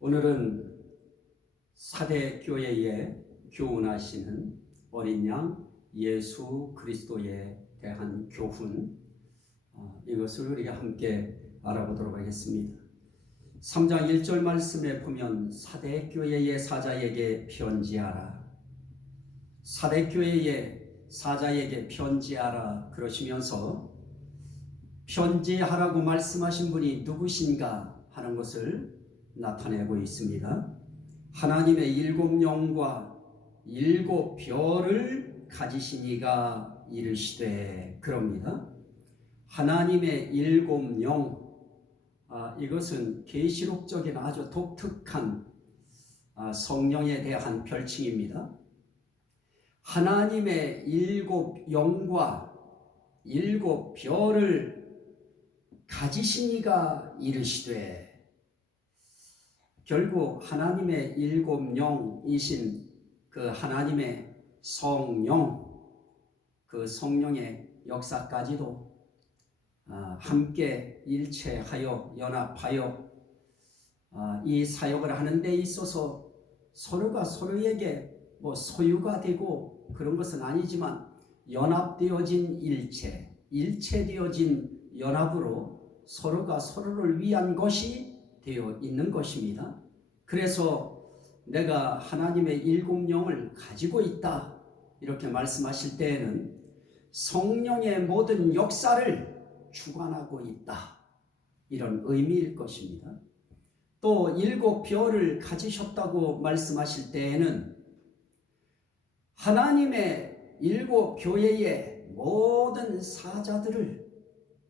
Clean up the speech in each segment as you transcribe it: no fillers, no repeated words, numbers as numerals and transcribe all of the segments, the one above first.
오늘은 사대 교회에 교훈하시는 어린 양 예수 그리스도에 대한 교훈, 이것을 우리가 함께 알아보도록 하겠습니다. 3장 1절 말씀에 보면 사대 교회의 사자에게 편지하라, 사대 교회의 사자에게 편지하라 그러시면서 편지하라고 말씀하신 분이 누구신가 하는 것을 나타내고 있습니다. 하나님의 7영과 7별을 가지신 이가 이르시되, 그럽니다. 하나님의 7영, 이것은 계시록적인 아주 독특한 성령에 대한 별칭입니다. 하나님의 7영과 7별을 가지신 이가 이르시되, 결국 하나님의 7영이신 그 하나님의 성령, 그 성령의 역사까지도 함께 일체하여 연합하여 이 사역을 하는 데 있어서 서로가 서로에게 소유가 되고 그런 것은 아니지만 연합되어진 일체되어진 연합으로 서로가 서로를 위한 것이 되어 있는 것입니다. 그래서 내가 하나님의 7영을 가지고 있다 이렇게 말씀하실 때에는 성령의 모든 역사를 주관하고 있다, 이런 의미일 것입니다. 또 7별을 가지셨다고 말씀하실 때에는 하나님의 7교회의 모든 사자들을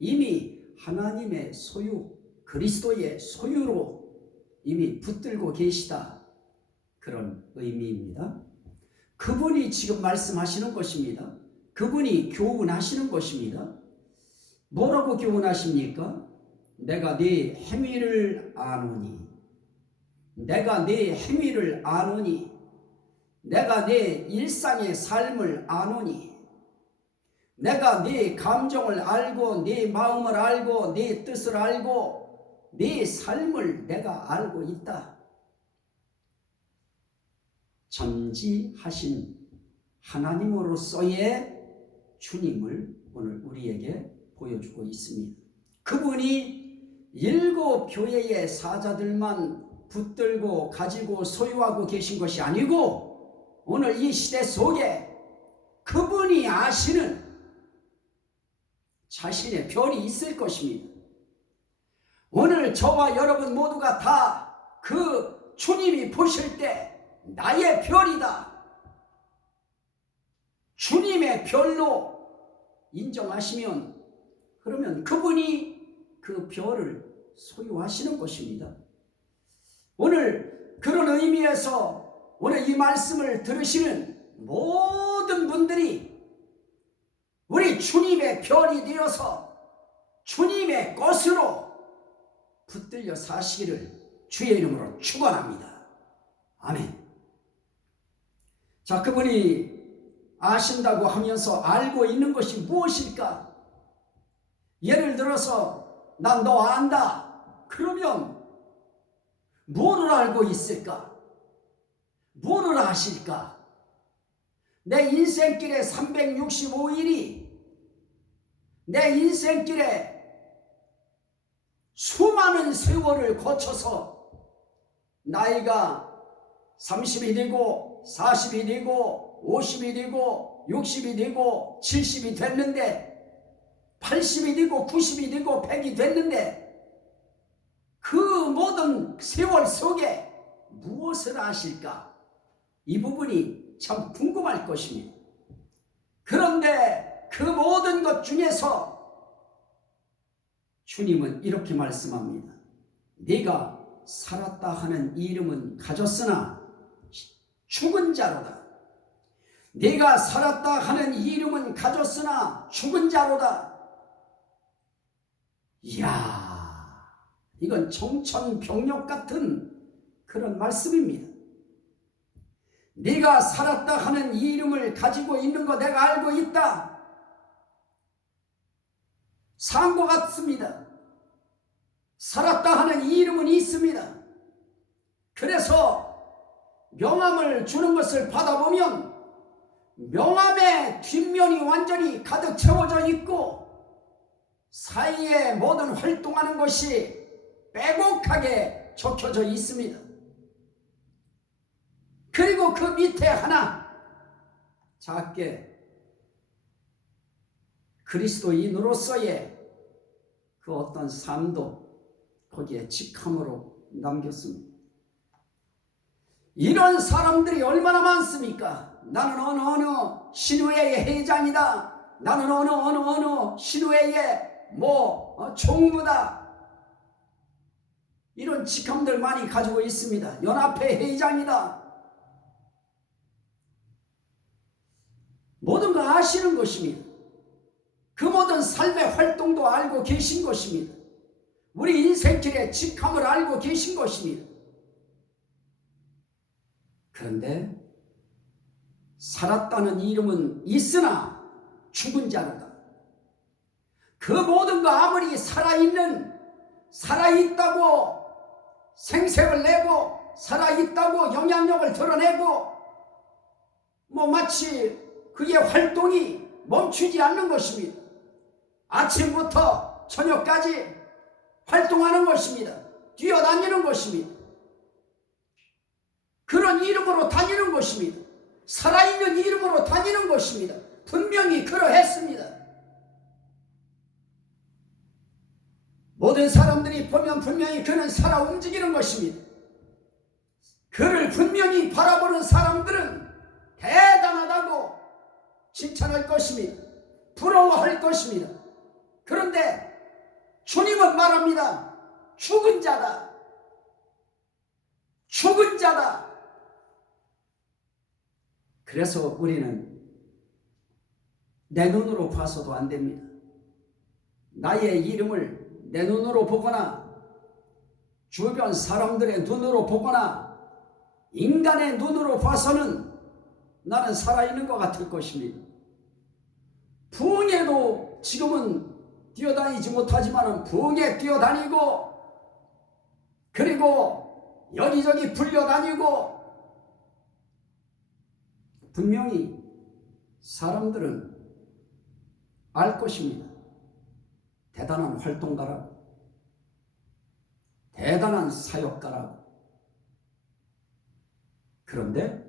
이미 하나님의 소유, 그리스도의 소유로 이미 붙들고 계시다, 그런 의미입니다. 그분이 지금 말씀하시는 것입니다. 그분이 교훈하시는 것입니다. 뭐라고 교훈하십니까? 내가 네 행위를 아노니, 내가 네 행위를 아노니, 내가 네 일상의 삶을 아노니, 내가 네 감정을 알고 네 마음을 알고 네 뜻을 알고 네 삶을 내가 알고 있다. 전지하신 하나님으로서의 주님을 오늘 우리에게 보여주고 있습니다. 그분이 7교회의 사자들만 붙들고 가지고 소유하고 계신 것이 아니고 오늘 이 시대 속에 그분이 아시는 자신의 별이 있을 것입니다. 오늘 저와 여러분 모두가 다 그 주님이 보실 때 나의 별이다, 주님의 별로 인정하시면 그러면 그분이 그 별을 소유하시는 것입니다. 오늘 그런 의미에서 오늘 이 말씀을 들으시는 모든 분들이 우리 주님의 별이 되어서 주님의 것으로 붙들려 사시기를 주의 이름으로 축원합니다. 아멘. 자, 그분이 아신다고 하면서 알고 있는 것이 무엇일까? 예를 들어서 난 너 안다 그러면 뭐를 알고 있을까? 뭐를 아실까? 내 인생길에 365일이 내 인생길에 수많은 세월을 거쳐서 나이가 30이 되고 40이 되고 50이 되고 60이 되고 70이 됐는데 80이 되고 90이 되고 100이 됐는데 그 모든 세월 속에 무엇을 아실까? 이 부분이 참 궁금할 것입니다. 그런데 그 모든 것 중에서 주님은 이렇게 말씀합니다. 네가 살았다 하는 이름은 가졌으나 죽은 자로다. 네가 살았다 하는 이름은 가졌으나 죽은 자로다. 이야, 이건 정천벽력 같은 그런 말씀입니다. 네가 살았다 하는 이름을 가지고 있는 거 내가 알고 있다. 산 것 같습니다. 살았다 하는 이름은 있습니다. 그래서 명함을 주는 것을 받아보면 명함의 뒷면이 완전히 가득 채워져 있고 사이에 모든 활동하는 것이 빼곡하게 적혀져 있습니다. 그리고 그 밑에 하나 작게 그리스도인으로서의 그 어떤 삶도 거기에 직함으로 남겼습니다. 이런 사람들이 얼마나 많습니까? 나는 어느 신우회의 회장이다. 나는 어느 신우회의 총무다. 이런 직함들 많이 가지고 있습니다. 연합회 회장이다. 모든 걸 아시는 것입니다. 그 모든 삶의 활동도 알고 계신 것입니다. 우리 인생길의 직함을 알고 계신 것입니다. 그런데 살았다는 이름은 있으나 죽은 자로다. 그 모든 거 아무리 살아있다고 생색을 내고 살아있다고 영향력을 드러내고 마치 그의 활동이 멈추지 않는 것입니다. 아침부터 저녁까지 활동하는 것입니다. 뛰어다니는 것입니다. 그런 이름으로 다니는 것입니다. 살아있는 이름으로 다니는 것입니다. 분명히 그러했습니다. 모든 사람들이 보면 분명히 그는 살아 움직이는 것입니다. 그를 분명히 바라보는 사람들은 대단하다고 칭찬할 것입니다. 부러워할 것입니다. 그런데 주님은 말합니다. 죽은 자다. 죽은 자다. 그래서 우리는 내 눈으로 봐서도 안 됩니다. 나의 이름을 내 눈으로 보거나 주변 사람들의 눈으로 보거나 인간의 눈으로 봐서는 나는 살아있는 것 같을 것입니다. 부흥에도 지금은 뛰어다니지 못하지만 부흥에 뛰어다니고 그리고 여기저기 불려다니고 분명히 사람들은 알 것입니다. 대단한 활동가라고, 대단한 사역가라고. 그런데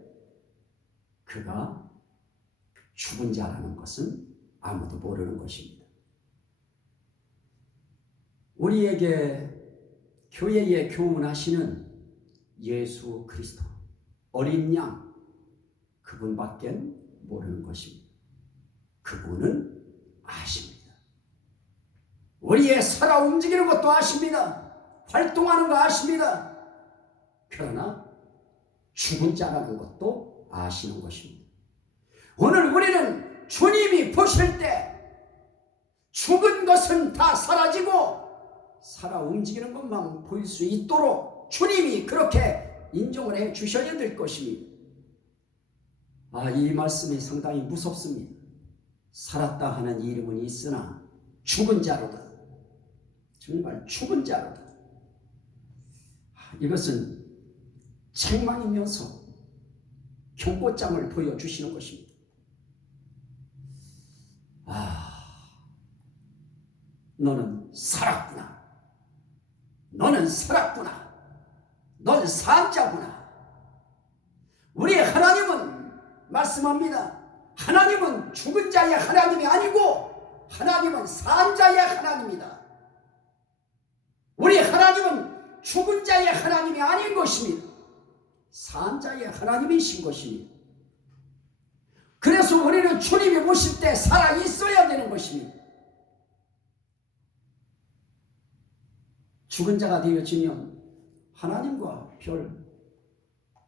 그가 죽은 자라는 것은 아무도 모르는 것입니다. 우리에게 교회에 교훈하시는 예수 그리스도 어린 양 그분밖에 모르는 것입니다. 그분은 아십니다. 우리의 살아 움직이는 것도 아십니다. 활동하는 거 아십니다. 그러나 죽은 자라는 것도 아시는 것입니다. 오늘 우리는 주님이 보실 때 죽은 것은 다 사라지고 살아 움직이는 것만 보일 수 있도록 주님이 그렇게 인정을 해 주셔야 될 것입니다. 이 말씀이 상당히 무섭습니다. 살았다 하는 이름은 있으나 죽은 자로다. 정말 죽은 자로다. 이것은 책망이면서 경고장을 보여주시는 것입니다. 너는 살았구나. 너는 살았구나. 넌 산 자구나. 우리 하나님은 말씀합니다. 하나님은 죽은 자의 하나님이 아니고 하나님은 산 자의 하나님이다. 우리 하나님은 죽은 자의 하나님이 아닌 것입니다. 산 자의 하나님이신 것입니다. 그래서 우리는 주님이 보실 때 살아 있어야 되는 것입니다. 죽은 자가 되어지면 하나님과 별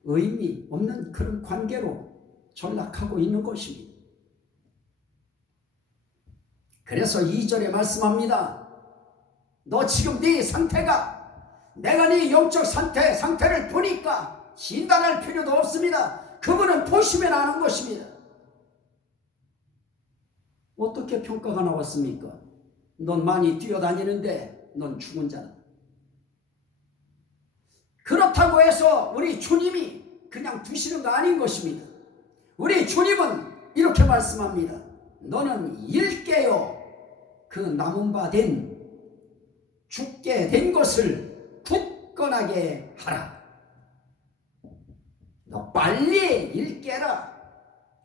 의미 없는 그런 관계로 전락하고 있는 것입니다. 그래서 2절에 말씀합니다. 너 지금 네 상태가 내가 네 영적 상태를 보니까 진단할 필요도 없습니다. 그분은 보시면 아는 것입니다. 어떻게 평가가 나왔습니까? 넌 많이 뛰어다니는데 넌 죽은 자다. 그렇다고 해서 우리 주님이 그냥 두시는 거 아닌 것입니다. 우리 주님은 이렇게 말씀합니다. 너는 일깨요 그 남은 바 된 죽게 된 것을 굳건하게 하라. 너 빨리 일깨라.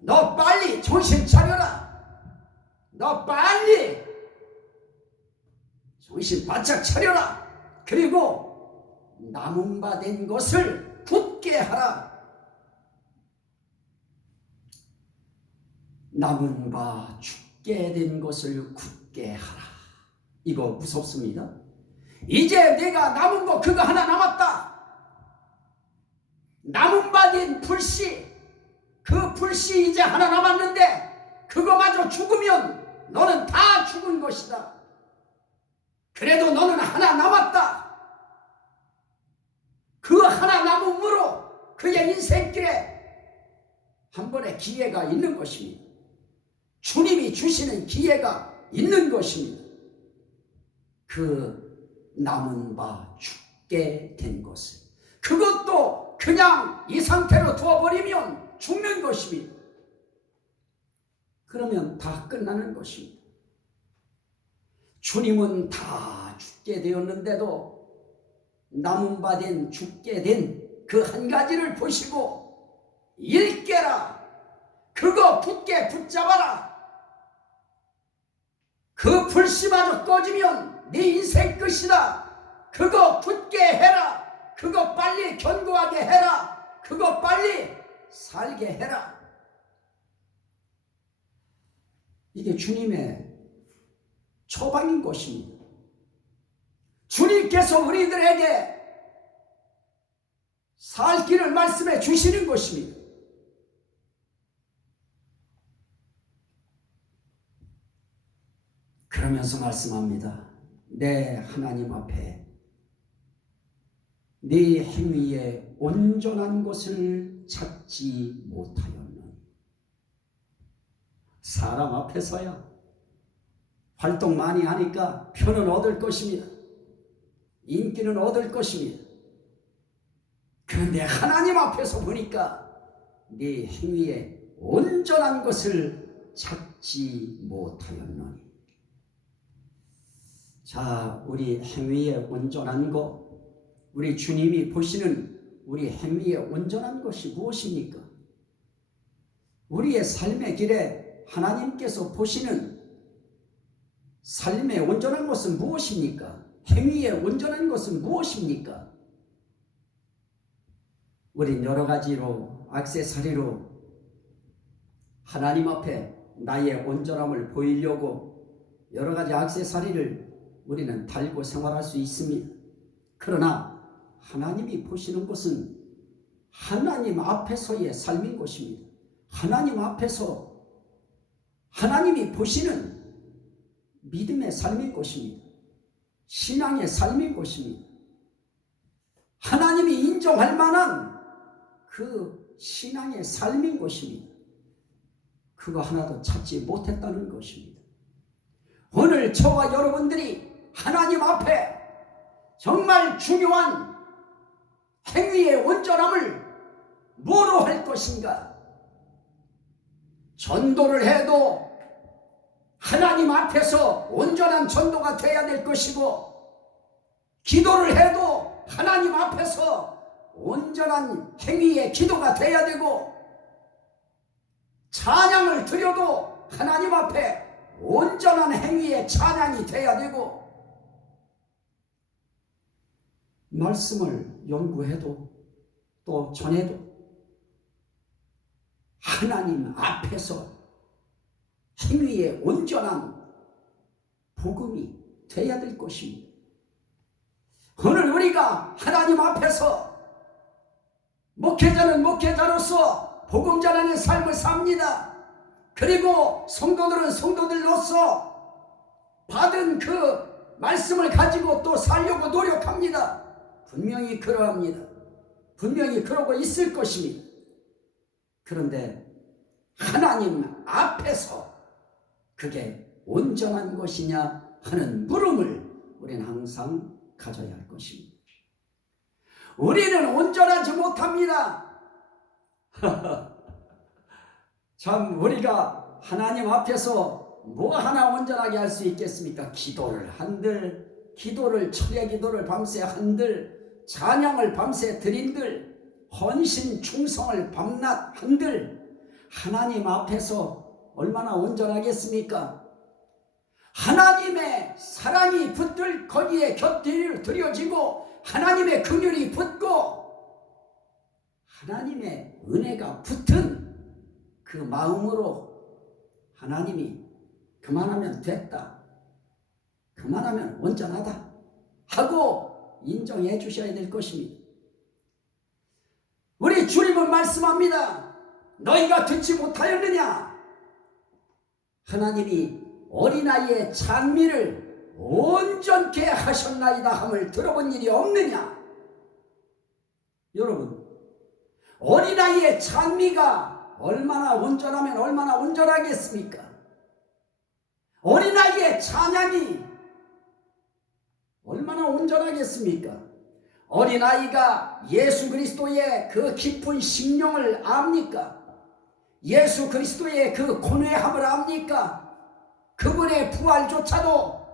너 빨리 정신 차려라. 너 빨리 정신 바짝 차려라. 그리고 남은 바 된 것을 굳게 하라. 남은 바 죽게 된 것을 굳게 하라. 이거 무섭습니다. 이제 내가 남은 거 그거 하나 남았다. 남은 바 된 불씨, 그 불씨 이제 하나 남았는데 그거마저 죽으면 너는 다 죽은 것이다. 그래도 너는 하나 남았다. 그 하나 남음으로 그의 인생길에 한 번의 기회가 있는 것입니다. 주님이 주시는 기회가 있는 것입니다. 그 남은 바 죽게 된 것을, 그것도 그냥 이 상태로 두어버리면 죽는 것입니다. 그러면 다 끝나는 것입니다. 주님은 다 죽게 되었는데도 남은 바 된 죽게 된 그 한 가지를 보시고 일깨라. 그거 굳게 붙잡아라. 그 불씨마저 꺼지면 네 인생 끝이다. 그거 굳게 해라. 그거 빨리 견고하게 해라. 그거 빨리 살게 해라. 이게 주님의 처방인 것입니다. 주님께서 우리들에게 살 길을 말씀해 주시는 것입니다. 그러면서 말씀합니다. 내 하나님 앞에 네 행위에 온전한 것을 찾지 못하였느니. 사람 앞에서야 활동 많이 하니까 표는 얻을 것입니다. 인기는 얻을 것입니다. 그런데 하나님 앞에서 보니까 네 행위에 온전한 것을 찾지 못하였느니. 자, 우리 행위에 온전한 것, 우리 주님이 보시는 우리 행위에 온전한 것이 무엇입니까? 우리의 삶의 길에 하나님께서 보시는 삶의 온전한 것은 무엇입니까? 행위의 온전한 것은 무엇입니까? 우린 여러 가지로 액세서리로 하나님 앞에 나의 온전함을 보이려고 여러 가지 액세서리를 우리는 달고 생활할 수 있습니다. 그러나 하나님이 보시는 것은 하나님 앞에서의 삶인 것입니다. 하나님 앞에서 하나님이 보시는 믿음의 삶인 것입니다. 신앙의 삶인 것입니다. 하나님이 인정할 만한 그 신앙의 삶인 것입니다. 그거 하나도 찾지 못했다는 것입니다. 오늘 저와 여러분들이 하나님 앞에 정말 중요한 행위의 온전함을 뭐로 할 것인가? 전도를 해도 하나님 앞에서 온전한 전도가 돼야 될 것이고, 기도를 해도 하나님 앞에서 온전한 행위의 기도가 돼야 되고, 찬양을 드려도 하나님 앞에 온전한 행위의 찬양이 돼야 되고, 말씀을 연구해도 또 전해도 하나님 앞에서 행위의 온전한 복음이 돼야 될 것입니다. 오늘 우리가 하나님 앞에서 목회자는 목회자로서 복음 전하는 삶을 삽니다. 그리고 성도들은 성도들로서 받은 그 말씀을 가지고 또 살려고 노력합니다. 분명히 그러합니다. 분명히 그러고 있을 것입니다. 그런데 하나님 앞에서 그게 온전한 것이냐 하는 물음을 우리는 항상 가져야 할 것입니다. 우리는 온전하지 못합니다. 참 우리가 하나님 앞에서 뭐 하나 온전하게 할 수 있겠습니까? 기도를 한들, 기도를 철야 기도를 밤새 한들, 찬양을 밤새 드린들, 헌신 충성을 밤낮 한들, 하나님 앞에서 얼마나 온전하겠습니까? 하나님의 사랑이 붙들 거기에 곁들여 드려지고 하나님의 긍휼이 붙고 하나님의 은혜가 붙은 그 마음으로 하나님이 그만하면 됐다, 그만하면 온전하다 하고 인정해 주셔야 될 것입니다. 우리 주님은 말씀합니다. 너희가 듣지 못하였느냐? 하나님이 어린아이의 찬미를 온전케 하셨나이다 함을 들어본 일이 없느냐? 여러분, 어린아이의 찬미가 얼마나 온전하면 얼마나 온전하겠습니까? 어린아이의 찬양이 얼마나 온전하겠습니까? 어린아이가 예수 그리스도의 그 깊은 심령을 압니까? 예수 그리스도의 그 고뇌함을 압니까? 그분의 부활조차도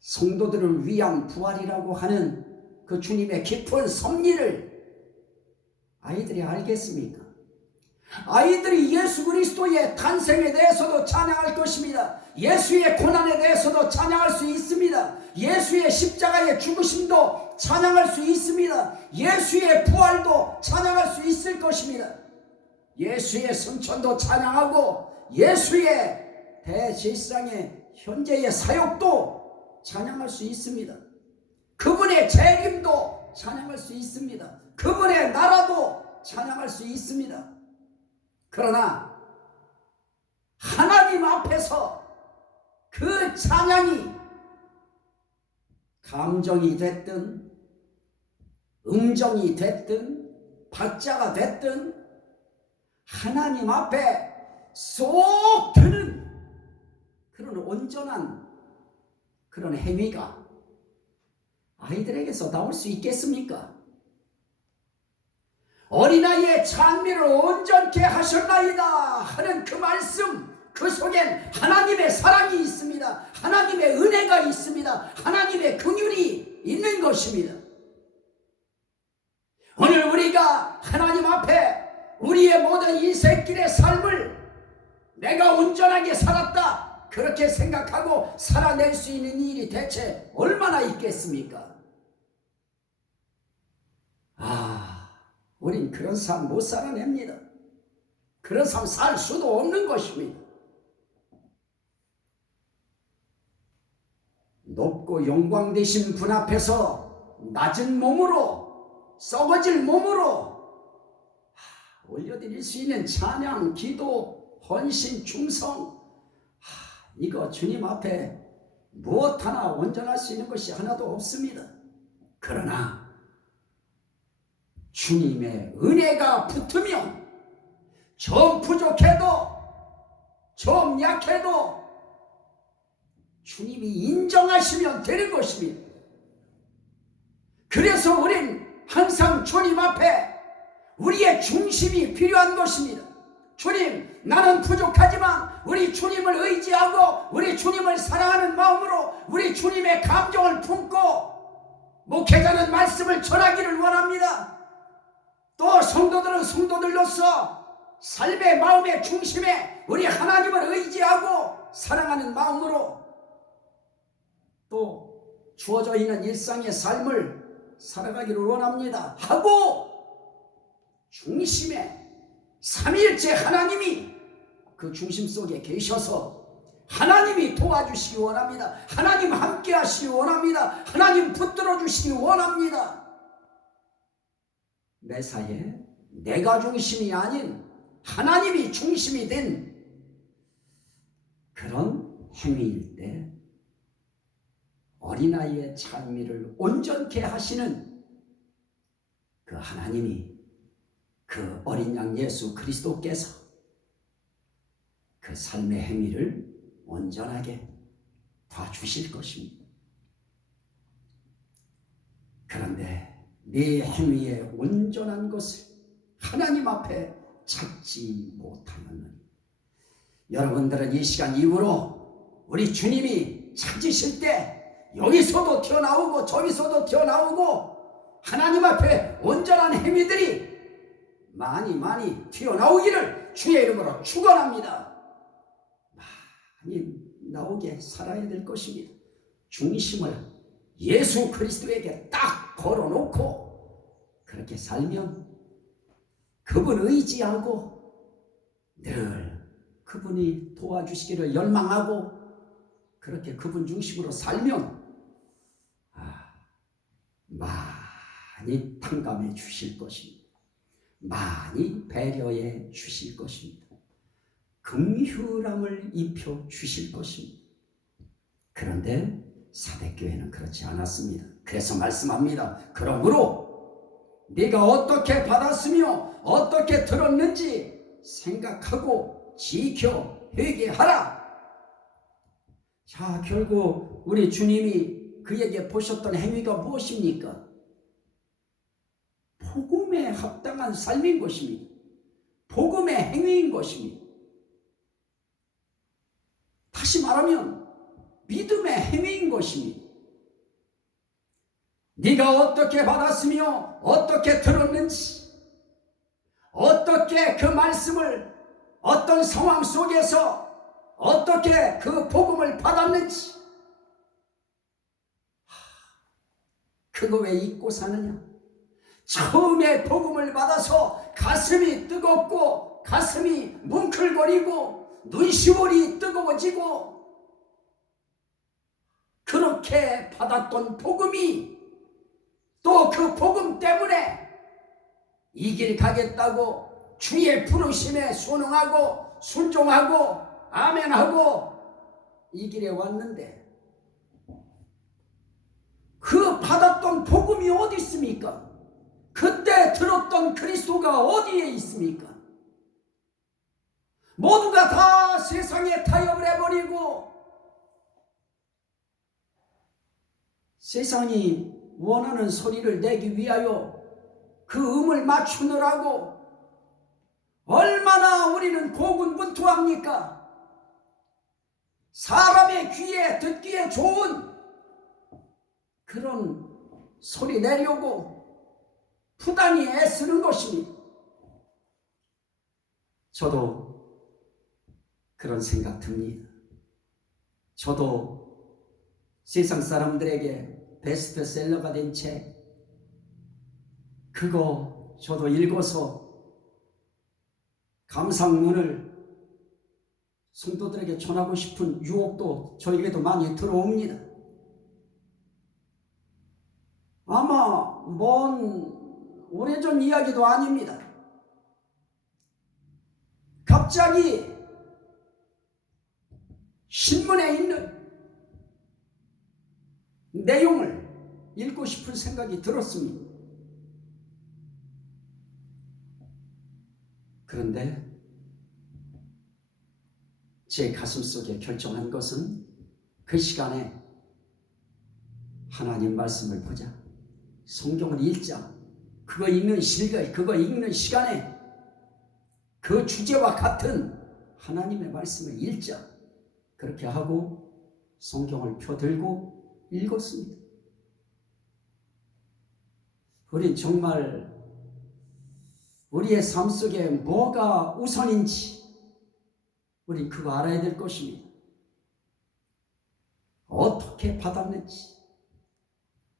성도들을 위한 부활이라고 하는 그 주님의 깊은 섭리를 아이들이 알겠습니까? 아이들이 예수 그리스도의 탄생에 대해서도 찬양할 것입니다. 예수의 고난에 대해서도 찬양할 수 있습니다. 예수의 십자가의 죽으심도 찬양할 수 있습니다. 예수의 부활도 찬양할 수 있을 것입니다. 예수의 승천도 찬양하고 예수의 대제사장의 현재의 사역도 찬양할 수 있습니다. 그분의 재림도 찬양할 수 있습니다. 그분의 나라도 찬양할 수 있습니다. 그러나 하나님 앞에서 그 찬양이 감정이 됐든 음정이 됐든 박자가 됐든 하나님 앞에 쏙 드는 그런 온전한 그런 행위가 아이들에게서 나올 수 있겠습니까? 어린아이의 찬미를 온전케 하셨나이다 하는 그 말씀, 그 속엔 하나님의 사랑이 있습니다. 하나님의 은혜가 있습니다. 하나님의 긍휼이 있는 것입니다. 오늘 우리가 하나님 앞에 우리의 모든 인생길의 삶을 내가 온전하게 살았다 그렇게 생각하고 살아낼 수 있는 일이 대체 얼마나 있겠습니까? 우린 그런 삶 못 살아냅니다. 그런 삶 살 수도 없는 것입니다. 높고 영광되신 분 앞에서 낮은 몸으로 썩어질 몸으로 올려드릴 수 있는 찬양, 기도, 헌신, 충성, 이거 주님 앞에 무엇 하나 온전할 수 있는 것이 하나도 없습니다. 그러나 주님의 은혜가 붙으면 좀 부족해도 좀 약해도 주님이 인정하시면 되는 것입니다. 그래서 우린 항상 주님 앞에 우리의 중심이 필요한 것입니다. 주님, 나는 부족하지만 우리 주님을 의지하고 우리 주님을 사랑하는 마음으로 우리 주님의 감정을 품고 목회자는 말씀을 전하기를 원합니다. 또 성도들은 성도들로서 삶의 마음의 중심에 우리 하나님을 의지하고 사랑하는 마음으로 또 주어져 있는 일상의 삶을 살아가기를 원합니다. 하고 중심에 삼위일체 하나님이 그 중심 속에 계셔서 하나님이 도와주시기 원합니다. 하나님 함께 하시기 원합니다. 하나님 붙들어 주시기 원합니다. 매사에 내가 중심이 아닌 하나님이 중심이 된 그런 행위일 때 어린아이의 찬미를 온전케 하시는 그 하나님이 그 어린 양 예수 그리스도께서 그 삶의 행위를 온전하게 다 주실 것입니다. 그런데 네 행위의 온전한 것을 하나님 앞에 찾지 못하였느니. 여러분들은 이 시간 이후로 우리 주님이 찾으실 때 여기서도 튀어나오고 저기서도 튀어나오고 하나님 앞에 온전한 행위들이 많이 튀어나오기를 주의 이름으로 축원합니다. 많이 나오게 살아야 될 것입니다. 중심을 예수 그리스도에게 딱 걸어놓고 그렇게 살면 그분 의지하고 늘 그분이 도와주시기를 열망하고 그렇게 그분 중심으로 살면 많이 탕감해 주실 것입니다. 많이 배려해 주실 것입니다. 긍휼함을 입혀 주실 것입니다. 그런데 사대교회는 그렇지 않았습니다. 그래서 말씀합니다. 그러므로 네가 어떻게 받았으며 어떻게 들었는지 생각하고 지켜 회개하라. 자, 결국 우리 주님이 그에게 보셨던 행위가 무엇입니까? 복음에 합당한 삶인 것입니다. 복음의 행위인 것입니다. 다시 말하면 믿음의 행위인 것입니다. 네가 어떻게 받았으며 어떻게 들었는지, 어떻게 그 말씀을 어떤 상황 속에서 어떻게 그 복음을 받았는지, 그거 왜 잊고 사느냐? 처음에 복음을 받아서 가슴이 뜨겁고 가슴이 뭉클거리고 눈시울이 뜨거워지고 그렇게 받았던 복음이 또 그 복음 때문에 이 길 가겠다고 주의 부르심에 순응하고 순종하고 아멘하고 이 길에 왔는데 그 받았던 복음이 어디 있습니까? 그때 들었던 그리스도가 어디에 있습니까? 모두가 다 세상에 타협을 해버리고 세상이 원하는 소리를 내기 위하여 그 음을 맞추느라고 얼마나 우리는 고군분투합니까? 사람의 귀에 듣기에 좋은 그런 소리 내려고 부단히 애쓰는 것입니다. 저도 그런 생각 듭니다. 저도 세상 사람들에게 베스트셀러가 된 책 그거 저도 읽어서 감상문을 성도들에게 전하고 싶은 유혹도 저에게도 많이 들어옵니다. 아마 먼 오래전 이야기도 아닙니다. 갑자기 신문에 있는 내용을 읽고 싶은 생각이 들었습니다. 그런데 제 가슴속에 결정한 것은 그 시간에 하나님 말씀을 보자, 성경을 읽자, 그거 읽는 시간에 그 주제와 같은 하나님의 말씀을 읽자, 그렇게 하고 성경을 펴들고 읽었습니다. 우린 정말 우리의 삶 속에 뭐가 우선인지 우린 그거 알아야 될 것입니다. 어떻게 받았는지,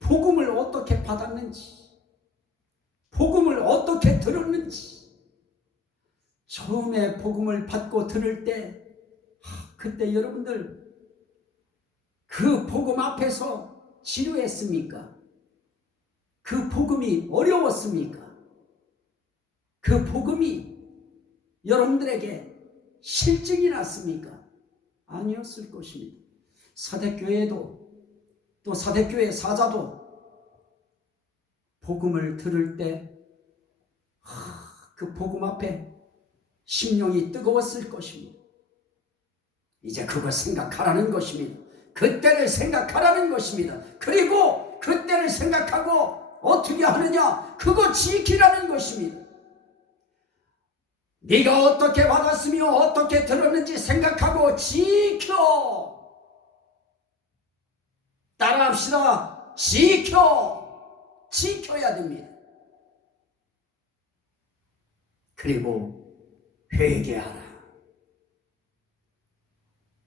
복음을 어떻게 받았는지, 복음을 어떻게 들었는지. 처음에 복음을 받고 들을 때 그때 여러분들 그 복음 앞에서 지루했습니까? 그 복음이 어려웠습니까? 그 복음이 여러분들에게 실증이 났습니까? 아니었을 것입니다. 사대교회도 또 사대교회 사자도 복음을 들을 때 그 복음 앞에 심령이 뜨거웠을 것입니다. 이제 그걸 생각하라는 것입니다. 그때를 생각하라는 것입니다. 그리고 그때를 생각하고 어떻게 하느냐? 그거 지키라는 것입니다. 네가 어떻게 받았으며 어떻게 들었는지 생각하고 지켜. 따라합시다. 지켜야 됩니다. 그리고 회개하라.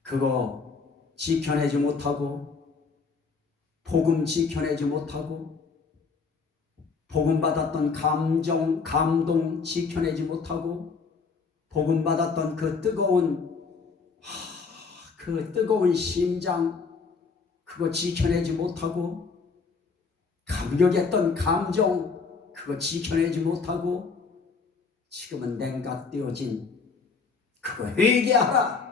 그거 지켜내지 못하고, 복음 지켜내지 못하고, 복음 받았던 감동 지켜내지 못하고, 복음 받았던 그 뜨거운 심장 그거 지켜내지 못하고, 감격했던 감정 그거 지켜내지 못하고, 지금은 냉각되어진 그거 회개하라.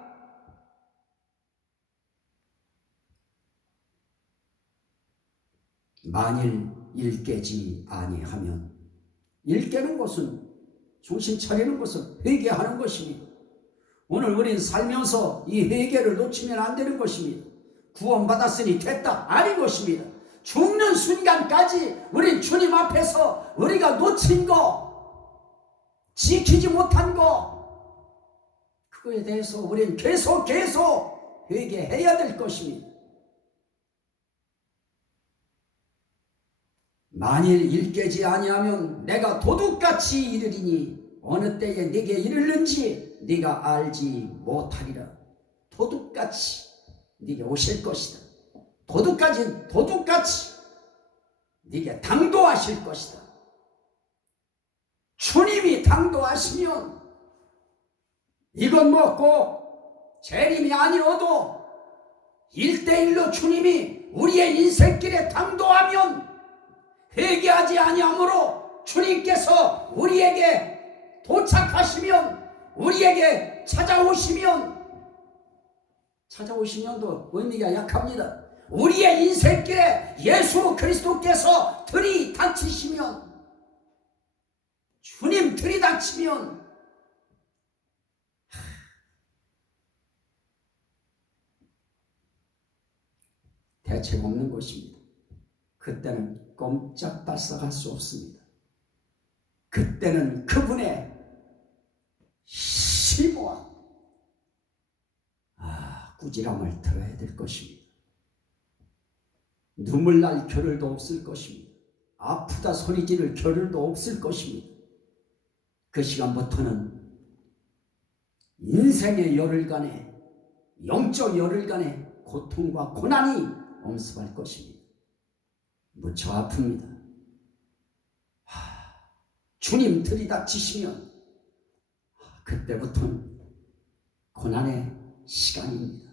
만일 일깨지 아니하면, 일깨는 것은, 정신 차리는 것은 회개하는 것입니다. 오늘 우린 살면서 이 회개를 놓치면 안 되는 것입니다. 구원받았으니 됐다 아닌 것입니다. 죽는 순간까지 우린 주님 앞에서 우리가 놓친 거, 지키지 못한 거, 그거에 대해서 우린 계속 회개해야 될 것입니다. 만일 일깨지 아니하면 내가 도둑같이 이르리니 어느 때에 네게 이르는지 네가 알지 못하리라. 도둑같이 네게 오실 것이다. 도둑같이 네게 당도하실 것이다. 주님이 당도하시면 이건 꼭 재림이 아니어도 1대1로 주님이 우리의 인생길에 당도하면, 회개하지 아니하므로 주님께서 우리에게 도착하시면, 우리에게 찾아오시면도 의미가 약합니다. 우리의 인생길에 예수 그리스도께서 들이닥치시면, 주님 들이닥치면 대책 없는 것입니다. 그때는 꼼짝달싹할 수 없습니다. 그때는 그분의 심오한 꾸지람을 들어야 될 것입니다. 눈물 날 겨를도 없을 것입니다. 아프다 소리 지를 겨를도 없을 것입니다. 그 시간부터는 인생의 열흘간의, 영적 열흘간의 고통과 고난이 엄습할 것입니다. 무척 아픕니다. 주님 들이닥치시면 그때부터는 고난의 시간입니다.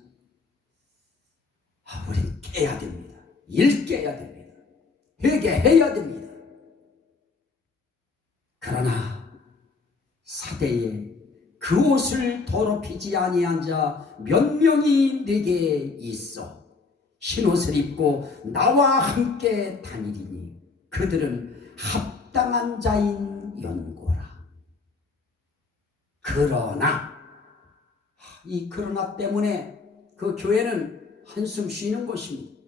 우린 깨야 됩니다. 일깨야 됩니다. 회개해야 됩니다. 그러나 사대에 그 옷을 더럽히지 아니한 자 몇 명이 내게 있어 흰옷을 입고 나와 함께 다니리니 그들은 합당한 자인 연고라. 그러나, 이 그러나 때문에 그 교회는 한숨 쉬는 것입니다.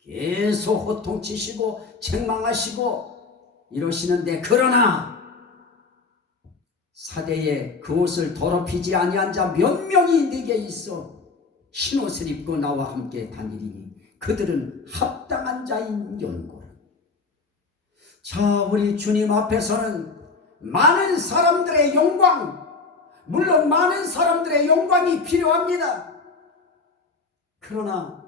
계속 호통치시고 책망하시고 이러시는데, 그러나 사대에 그 옷을 더럽히지 아니한 자 몇 명이 네게 있어 흰옷을 입고 나와 함께 다니리니 그들은 합당한 자인 연고라. 자, 우리 주님 앞에서는 많은 사람들의 영광, 물론 많은 사람들의 영광이 필요합니다. 그러나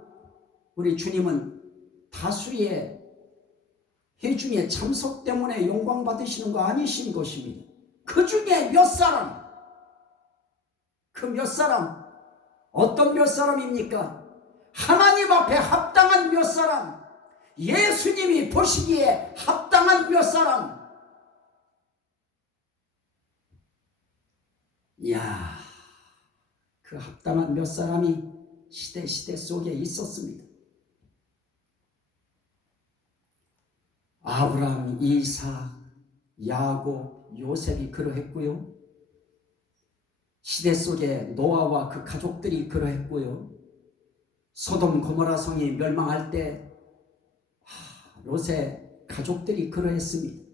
우리 주님은 다수의 회중의 참석 때문에 영광 받으시는 거 아니신 것입니다. 그 중에 몇 사람, 그 몇 사람, 어떤 몇 사람입니까? 하나님 앞에 합당한 몇 사람, 예수님이 보시기에 합당한 몇 사람. 이야, 그 합당한 몇 사람이 시대 속에 있었습니다. 아브라함, 이삭, 야곱, 요셉이 그러했고요. 시대 속에 노아와 그 가족들이 그러했고요. 소돔 고모라 성이 멸망할 때 롯의 가족들이 그러했습니다.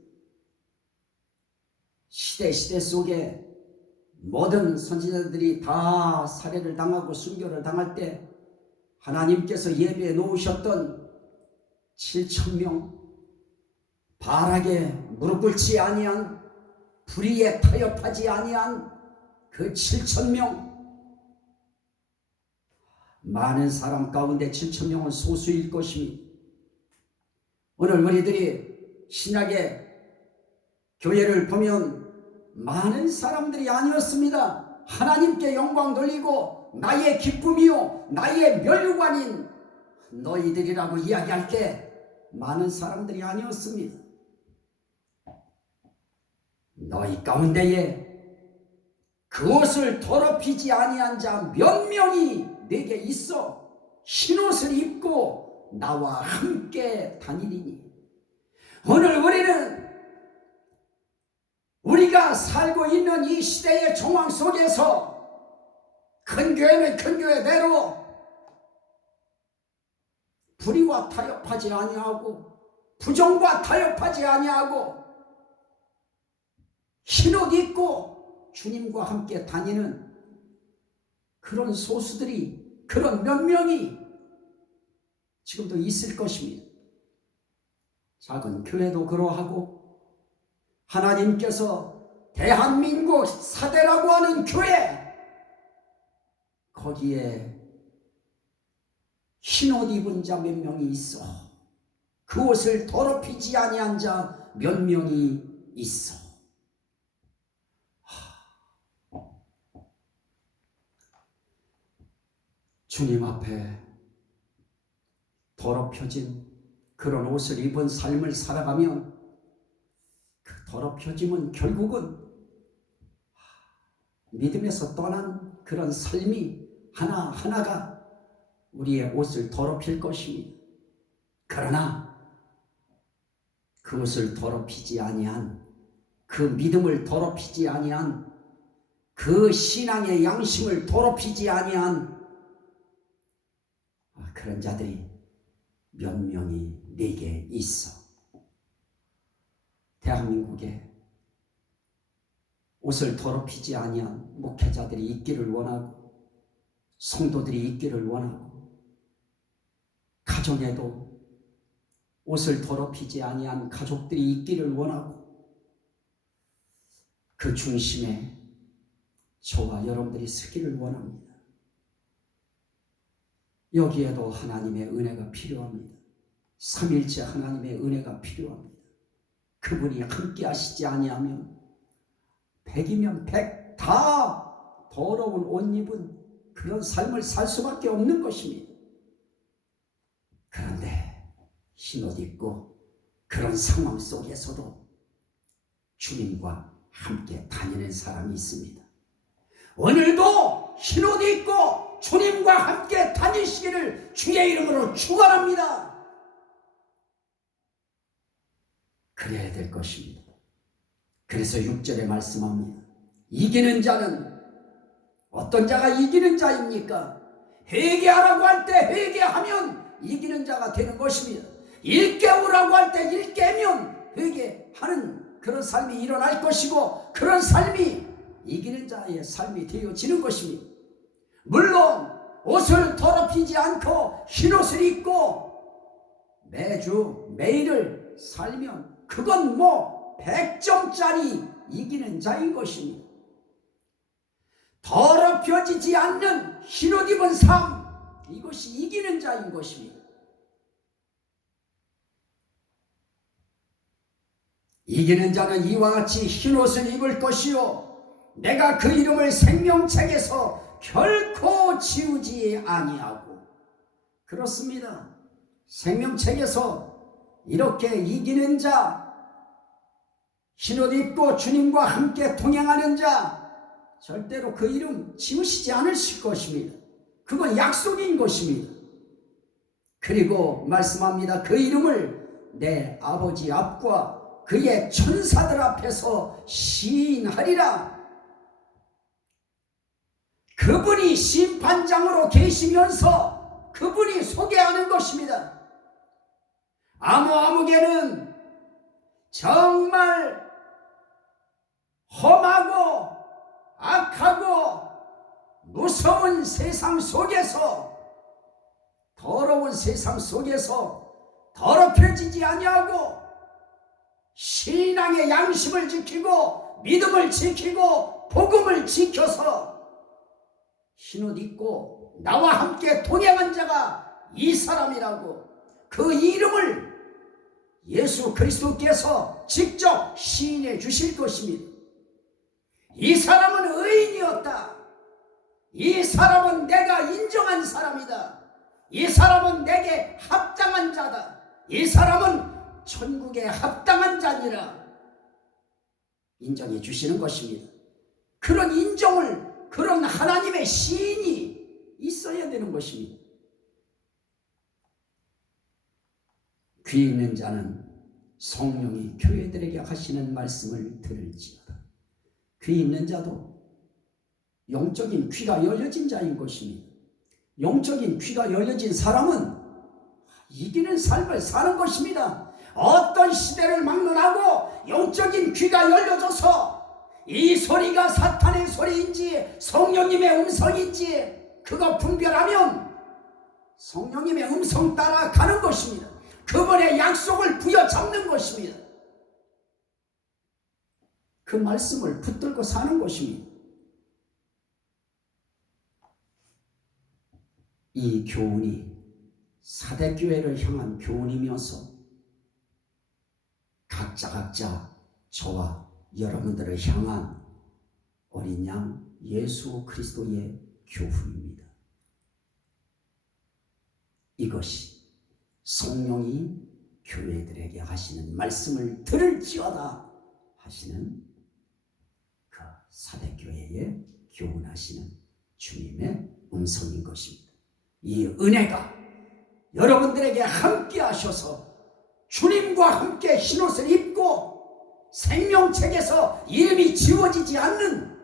시대 속에 모든 선지자들이 다 살해를 당하고 순교를 당할 때 하나님께서 예비해 놓으셨던 7,000명, 바락에 무릎 꿇지 아니한, 불의에 타협하지 아니한 그 7,000명, 많은 사람 가운데 7,000명은 소수일 것입니다. 오늘 우리들이 신약의 교회를 보면 많은 사람들이 아니었습니다. 하나님께 영광 돌리고 나의 기쁨이요 나의 멸류관인 너희들이라고 이야기할 때 많은 사람들이 아니었습니다. 너희 가운데에 그 옷을 더럽히지 아니한 자 몇 명이 내게 있어 흰옷을 입고 나와 함께 다니리니. 오늘 우리가 살고 있는 이 시대의 정황 속에서 큰 교회는 큰 교회대로 불의와 타협하지 아니하고 부정과 타협하지 아니하고 흰옷 입고 주님과 함께 다니는 그런 소수들이, 그런 몇 명이 지금도 있을 것입니다. 작은 교회도 그러하고 하나님께서 대한민국 사대라고 하는 교회, 거기에 흰옷 입은 자 몇 명이 있어 그 옷을 더럽히지 아니한 자 몇 명이 있어. 주님 앞에 더럽혀진 그런 옷을 입은 삶을 살아가면 그 더럽혀짐은 결국은 믿음에서 떠난 그런 삶이 하나하나가 우리의 옷을 더럽힐 것입니다. 그러나 그 옷을 더럽히지 아니한, 그 믿음을 더럽히지 아니한, 그 신앙의 양심을 더럽히지 아니한 그런 자들이 몇 명이 내게 있어. 대한민국에 옷을 더럽히지 아니한 목회자들이 있기를 원하고, 성도들이 있기를 원하고, 가정에도 옷을 더럽히지 아니한 가족들이 있기를 원하고, 그 중심에 저와 여러분들이 서기를 원합니다. 여기에도 하나님의 은혜가 필요합니다. 삼일째 하나님의 은혜가 필요합니다. 그분이 함께 하시지 아니하면 100이면 100 다 더러운 옷 입은 그런 삶을 살 수밖에 없는 것입니다. 그런데 흰옷 입고 그런 상황 속에서도 주님과 함께 다니는 사람이 있습니다. 오늘도 흰옷 입고 주님과 함께 다니시기를 주의 이름으로 축원합니다. 그래야 될 것입니다. 그래서 6절에 말씀합니다. 이기는 자는, 어떤 자가 이기는 자입니까? 회개하라고 할 때 회개하면 이기는 자가 되는 것입니다. 일깨우라고 할 때 일깨면 회개하는 그런 삶이 일어날 것이고, 그런 삶이 이기는 자의 삶이 되어지는 것입니다. 물론 옷을 더럽히지 않고 흰옷을 입고 매주 매일을 살면 그건 100점짜리 이기는 자인 것입니다. 더럽혀지지 않는 흰옷 입은 삶, 이것이 이기는 자인 것입니다. 이기는 자는 이와 같이 흰옷을 입을 것이요 내가 그 이름을 생명책에서 결코 지우지 아니하고. 그렇습니다. 생명책에서 이렇게 이기는 자, 흰옷 입고 주님과 함께 동행하는 자, 절대로 그 이름 지우시지 않으실 것입니다. 그건 약속인 것입니다. 그리고 말씀합니다. 그 이름을 내 아버지 앞과 그의 천사들 앞에서 시인하리라. 그분이 심판장으로 계시면서 그분이 소개하는 것입니다. 아무개는 정말 험하고 악하고 무서운 세상 속에서, 더러운 세상 속에서 더럽혀지지 아니하고 신앙의 양심을 지키고 믿음을 지키고 복음을 지켜서 흰옷 입고 나와 함께 동행한 자가 이 사람이라고, 그 이름을 예수 그리스도께서 직접 시인해 주실 것입니다. 이 사람은 의인이었다. 이 사람은 내가 인정한 사람이다. 이 사람은 내게 합당한 자다. 이 사람은 천국에 합당한 자니라 인정해 주시는 것입니다. 그런 인정을, 그런 하나님의 시인이 있어야 되는 것입니다. 귀 있는 자는 성령이 교회들에게 하시는 말씀을 들을지어다. 귀 있는 자도 영적인 귀가 열려진 자인 것입니다. 영적인 귀가 열려진 사람은 이기는 삶을 사는 것입니다. 어떤 시대를 막론하고 영적인 귀가 열려져서 이 소리가 사탄의 소리인지 성령님의 음성인지 그거 분별하면 성령님의 음성 따라 가는 것입니다. 그분의 약속을 부여잡는 것입니다. 그 말씀을 붙들고 사는 것입니다. 이 교훈이 사대교회를 향한 교훈이면서 각자 저와 여러분들을 향한 어린 양 예수 그리스도의 교훈입니다. 이것이 성령이 교회들에게 하시는 말씀을 들을지어다 하시는 그 사대교회에 교훈하시는 주님의 음성인 것입니다. 이 은혜가 여러분들에게 함께 하셔서 주님과 함께 흰옷을 입고 생명책에서 이름이 지워지지 않는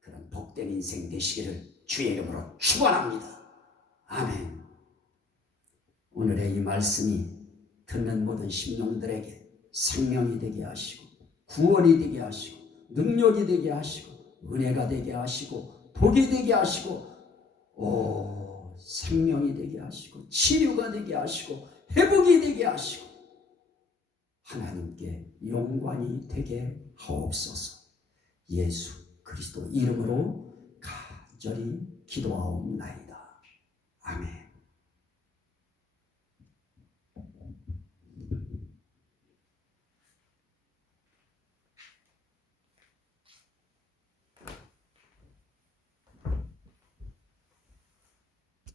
그런 복된 인생 되시기를 주의 이름으로 축원합니다. 아멘. 오늘의 이 말씀이 듣는 모든 심령들에게 생명이 되게 하시고 구원이 되게 하시고 능력이 되게 하시고 은혜가 되게 하시고 복이 되게 하시고 생명이 되게 하시고 치유가 되게 하시고 회복이 되게 하시고 하나님께 영광이 되게 하옵소서. 예수 그리스도 이름으로 간절히 기도하옵나이다. 아멘.